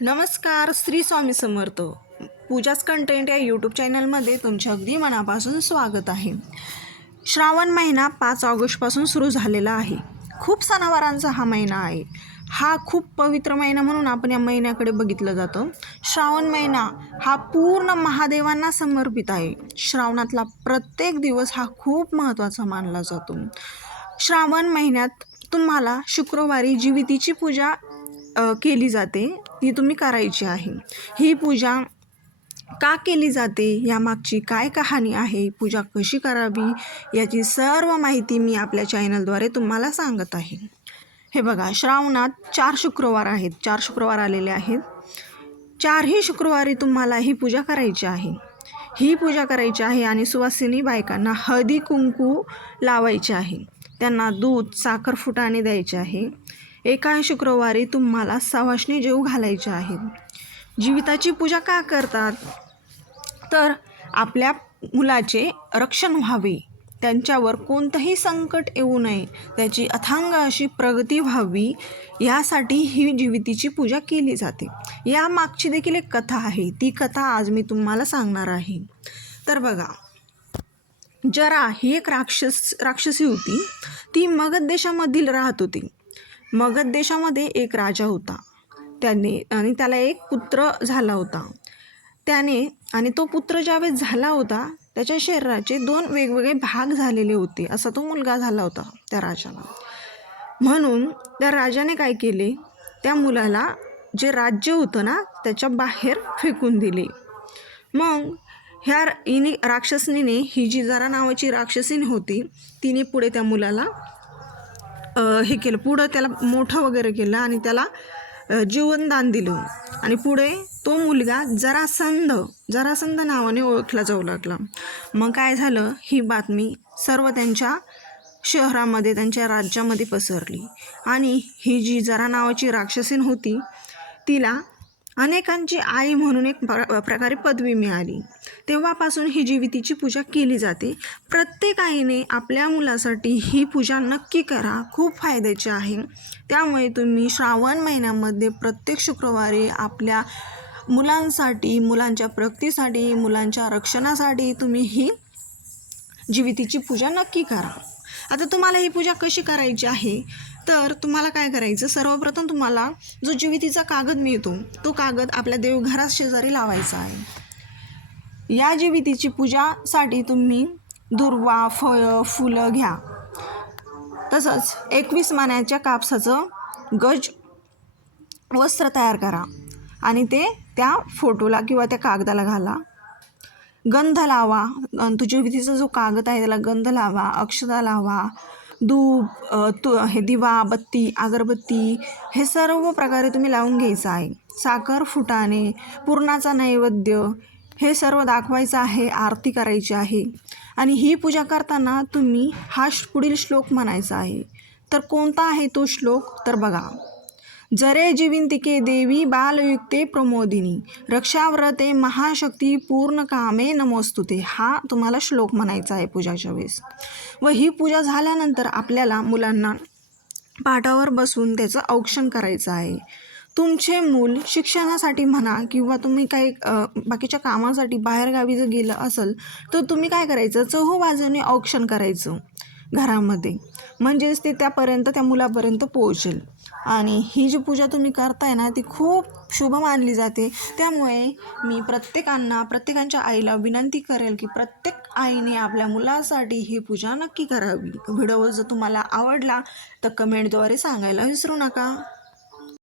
नमस्कार श्री स्वामी समर्थ. पूजाच कंटेंट या यूट्यूब चॅनलमध्ये तुमच्या अगदी मनापासून स्वागत आहे. श्रावण महिना पाच ऑगस्टपासून सुरू झालेला आहे. खूप सणावारांचा हा महिना आहे. हा खूप पवित्र महिना म्हणून आपण या महिन्याकडे बघितलं जातं. श्रावण महिना हा पूर्ण महादेवांना समर्पित आहे. श्रावणातला प्रत्येक दिवस हा खूप महत्त्वाचा मानला जातो. श्रावण महिन्यात तुम्हाला शुक्रवारी जीवितीची पूजा केली जाते ती तुम्ही करायची आहे. ही पूजा का केली जाते? यामागची काय कहाणी आहे? पूजा कशी करावी? याची सर्व माहिती मी आपल्या चॅनलद्वारे तुम्हाला सांगत आहे. हे बघा श्रावणात चार शुक्रवार आहेत. चार शुक्रवार आलेले आहेत. चारही शुक्रवारी तुम्हाला ही पूजा करायची आहे. ही पूजा करायची आहे आणि सुवासिनी बायकांना हळदी कुंकू लावायचे आहे. त्यांना दूध साखर फुटाणे द्यायचे आहे. एका शुक्रवारी तुम्हाला सवाशणी जेव घालायचे आहेत. जीविताची पूजा का करतात? तर आपल्या मुलाचे रक्षण व्हावे. त्यांच्यावर कोणतंही संकट येऊ नये. त्याची अथांग अशी प्रगती व्हावी यासाठी ही जीवितीची पूजा केली जाते. या मागची देखील एक कथा आहे. ती कथा आज मी तुम्हाला सांगणार आहे. तर बघा जरा ही एक राक्षस राक्षसी होती. ती मगध देशामधील राहत होती. मगध देशामध्ये एक राजा होता. त्याने आणि त्याला एक पुत्र झाला होता. त्याने आणि तो पुत्र ज्यावेळेस झाला होता त्याच्या शरीराचे दोन वेगवेगळे भाग झालेले होते असा तो मुलगा झाला होता त्या राजाला. म्हणून त्या राजाने काय केले? त्या मुलाला जे राज्य होतं ना त्याच्या बाहेर फेकून दिले. मग ह्या हिने राक्षसनीने ही जी जरा नावाची राक्षसीन होती तिने पुढे त्या मुलाला हे केलं. पुढं त्याला मोठं वगैरे केलं आणि त्याला जीवनदान दिलं. आणि पुढे तो मुलगा जरासंध जरासंध नावाने ओळखला जाऊ लागला. मग काय झालं? ही बातमी सर्व त्यांच्या शहरामध्ये त्यांच्या राज्यामध्ये पसरली. आणि ही जी जरा नावाची राक्षसीन होती तिला अनेकांची आई म्हणून एक प्र प्रकारे पदवी मिळाली. तेव्हापासून ही जीवितीची पूजा केली जाते. प्रत्येक आईने आपल्या मुलासाठी ही पूजा नक्की करा. खूप फायद्याची आहे. त्यामुळे तुम्ही श्रावण महिन्यामध्ये प्रत्येक शुक्रवारी आपल्या मुलांसाठी मुलांच्या प्रगतीसाठी मुलांच्या रक्षणासाठी तुम्ही ही जीवितीची पूजा नक्की करा. आता तुम्हाला ही पूजा कशी करायची आहे? तर तुम्हाला काय करायचं? सर्वप्रथम तुम्हाला जो जीवितीचा कागद मिळतो तो कागद आपल्या देवघरात शेजारी लावायचा आहे. या जीवितीची पूजासाठी तुम्ही दुर्वा फळं फुलं घ्या. तसंच एकवीस मान्याच्या कापसाचं गज वस्त्र तयार करा आणि ते त्या फोटोला किंवा त्या कागदाला घाला. गंध लावा. तुझ्या तो जो कागद आहे त्याला गंध लावा अक्षता लावा. धूप तु हे दिवा बत्ती अगरबत्ती हे सर्व प्रकारे तुम्ही लावून घ्यायचं आहे. साखर फुटाणे पुरणाचा नैवेद्य हे सर्व दाखवायचं आहे आरती करायची आहे. आणि ही पूजा करताना तुम्ही हा पुढील श्लोक म्हणायचा आहे. तर कोणता आहे तो श्लोक? तर बघा. जरे जीविंतिके देवी बालयुक्ते प्रमोदिनी रक्षाव्रते महाशक्ती पूर्ण कामे नमोस्तुते हा तुम्हाला श्लोक म्हणायचा आहे पूजाच्या वेळेस. व ही पूजा झाल्यानंतर आपल्याला मुलांना पाठावर बसून त्याचं औक्षण करायचं आहे. तुमचे मूल शिक्षणासाठी म्हणा किंवा तुम्ही काही बाकीच्या कामासाठी बाहेरगावी जर गेलं असेल तर तुम्ही काय करायचं? चहूबाजूने औक्षण करायचं. घरामध्ये. म्हणजेच ते त्यापर्यंत त्या मुलापर्यंत पोहोचेल. आणि ही जी पूजा तुम्ही करताय ना ती खूप शुभ मानली जाते. त्यामुळे मी प्रत्येकांना प्रत्येकांच्या आईला विनंती करेल की प्रत्येक आईने आपल्या मुलासाठी ही पूजा नक्की करावी. व्हिडिओ जर तुम्हाला आवडला तर कमेंटद्वारे सांगायला विसरू नका.